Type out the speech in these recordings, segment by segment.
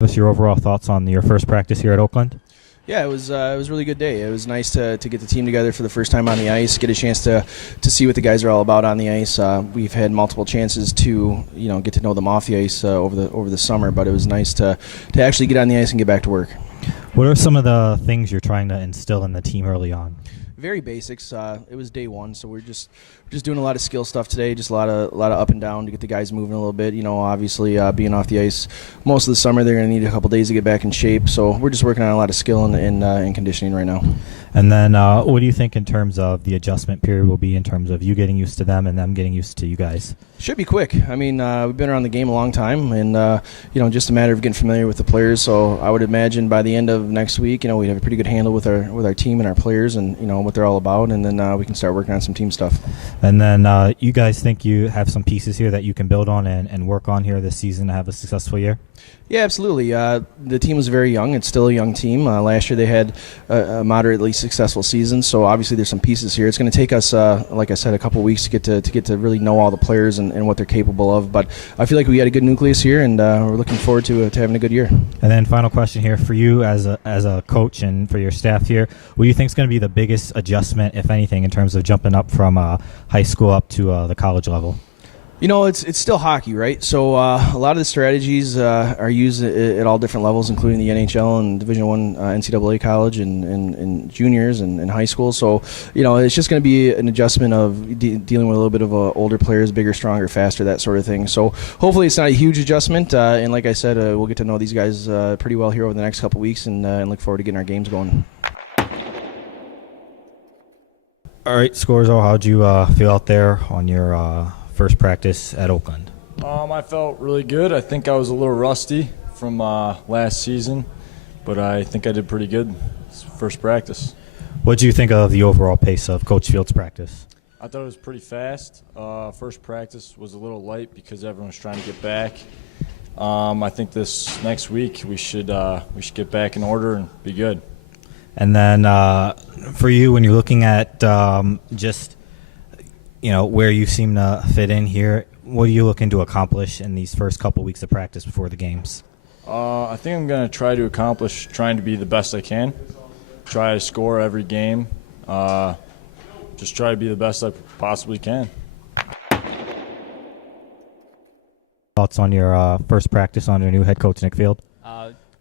What's your overall thoughts on your first practice here at Oakland? Yeah, it was a really good day. It was nice to get the team together for the first time on the ice, get a chance to see what the guys are all about on the ice. We've had multiple chances to get to know them off the ice over the summer, but it was nice to actually get on the ice and get back to work. What are some of the things you're trying to instill in the team early on? Very basics. It was day one, so we're just doing a lot of skill stuff today. Just a lot of up and down to get the guys moving a little bit. Obviously being off the ice most of the summer, they're going to need a couple days to get back in shape. So we're just working on a lot of skill and conditioning right now. And then what do you think in terms of the adjustment period will be in terms of you getting used to them and them getting used to you guys? Should be quick. I mean, we've been around the game a long time, and just a matter of getting familiar with the players. So I would imagine by the end of next week, we'd have a pretty good handle with our team and our players, and what they're all about, and then we can start working on some team stuff. And then you guys think you have some pieces here that you can build on and work on here this season to have a successful year? Yeah, absolutely. The team was very young. It's still a young team. Last year they had a moderately successful season, so obviously there's some pieces here. It's going to take us, like I said, a couple weeks to get to really know all the players and what they're capable of. But I feel like we got a good nucleus here, and we're looking forward to having a good year. And then final question here for you as a coach and for your staff here. What do you think is going to be the biggest adjustment, if anything, in terms of jumping up from high school up to the college level? It's still hockey, right? So a lot of the strategies are used at all different levels, including the NHL and Division I NCAA college and juniors and high school. So, it's just going to be an adjustment of dealing with a little bit of older players, bigger, stronger, faster, that sort of thing. So hopefully it's not a huge adjustment. And like I said, we'll get to know these guys pretty well here over the next couple weeks and look forward to getting our games going. All right, Scorzo, how'd you feel out there on your first practice at Oakland? I felt really good. I think I was a little rusty from last season, but I think I did pretty good first practice. What do you think of the overall pace of Coach Field's practice? I thought it was pretty fast. First practice was a little light because everyone was trying to get back. I think this next week we should get back in order and be good. And then for you, when you're looking at just where you seem to fit in here, what are you looking to accomplish in these first couple weeks of practice before the games? I think I'm going to try to accomplish trying to be the best I can, try to score every game, just try to be the best I possibly can. Thoughts on your first practice under new head coach Nick Field?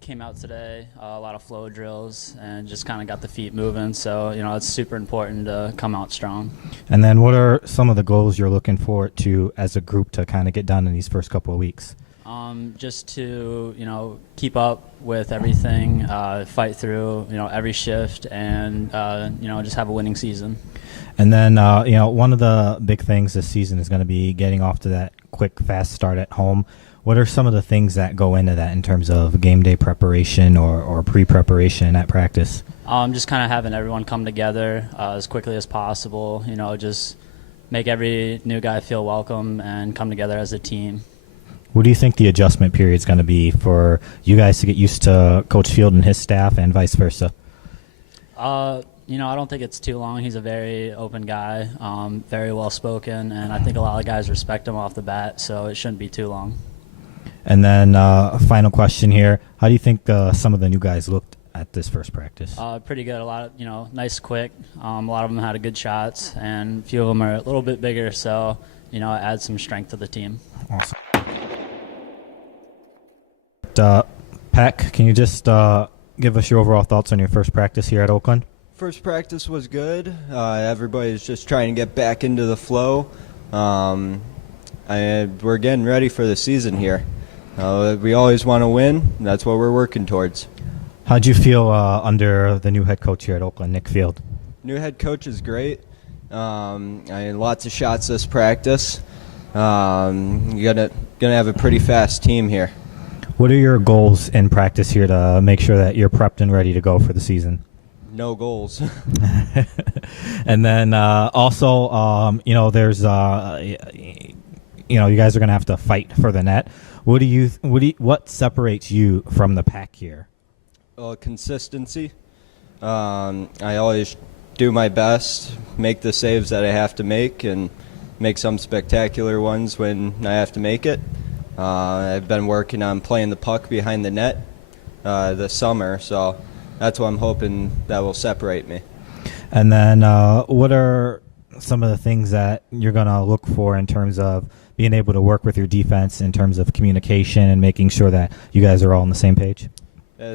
Came out today, a lot of flow drills, and just kind of got the feet moving. So, it's super important to come out strong. And then what are some of the goals you're looking forward to as a group to kind of get done in these first couple of weeks? Just to, keep up with everything, fight through, every shift, and, just have a winning season. And then, one of the big things this season is going to be getting off to that quick, fast start at home. What are some of the things that go into that in terms of game day preparation or pre-preparation at practice? Just kind of having everyone come together as quickly as possible, just make every new guy feel welcome and come together as a team. What do you think the adjustment period is going to be for you guys to get used to Coach Field and his staff and vice versa? I don't think it's too long. He's a very open guy, very well-spoken, and I think a lot of guys respect him off the bat, so it shouldn't be too long. And then a final question here. How do you think some of the new guys looked at this first practice? Pretty good. A lot of, nice, quick. A lot of them had good shots, and a few of them are a little bit bigger, so, it adds some strength to the team. Awesome. Peck, can you just give us your overall thoughts on your first practice here at Oakland? First practice was good. Everybody's just trying to get back into the flow. We're getting ready for the season here. We always want to win. That's what we're working towards. How'd you feel under the new head coach here at Oakland, Nick Field? New head coach is great. I had lots of shots this practice. You're gonna have a pretty fast team here. What are your goals in practice here to make sure that you're prepped and ready to go for the season? No goals. And then also, there's you guys are gonna have to fight for the net. What separates you from the pack here? Consistency. I always do my best, make the saves that I have to make, and make some spectacular ones when I have to make it. I've been working on playing the puck behind the net this summer. So that's what I'm hoping that will separate me. And then what are some of the things that you're going to look for in terms of being able to work with your defense in terms of communication and making sure that you guys are all on the same page?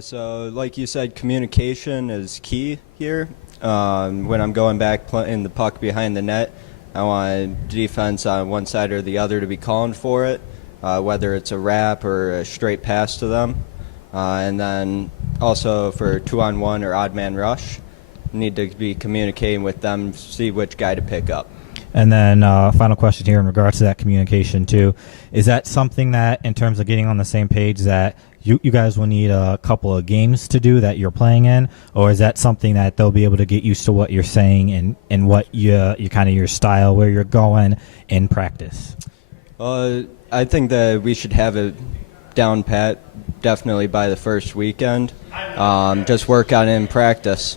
So like you said, communication is key here. When I'm going back playing the puck behind the net, I want defense on one side or the other to be calling for it, whether it's a wrap or a straight pass to them. And then also for 2-on-1 or odd man rush, need to be communicating with them, see which guy to pick up. And then final question here in regards to that communication too. Is that something that in terms of getting on the same page that you guys will need a couple of games to do that you're playing in, or is that something that they'll be able to get used to what you're saying and what you kind of your style, where you're going in practice? I think that we should have it down pat definitely by the first weekend. Just work on it in practice.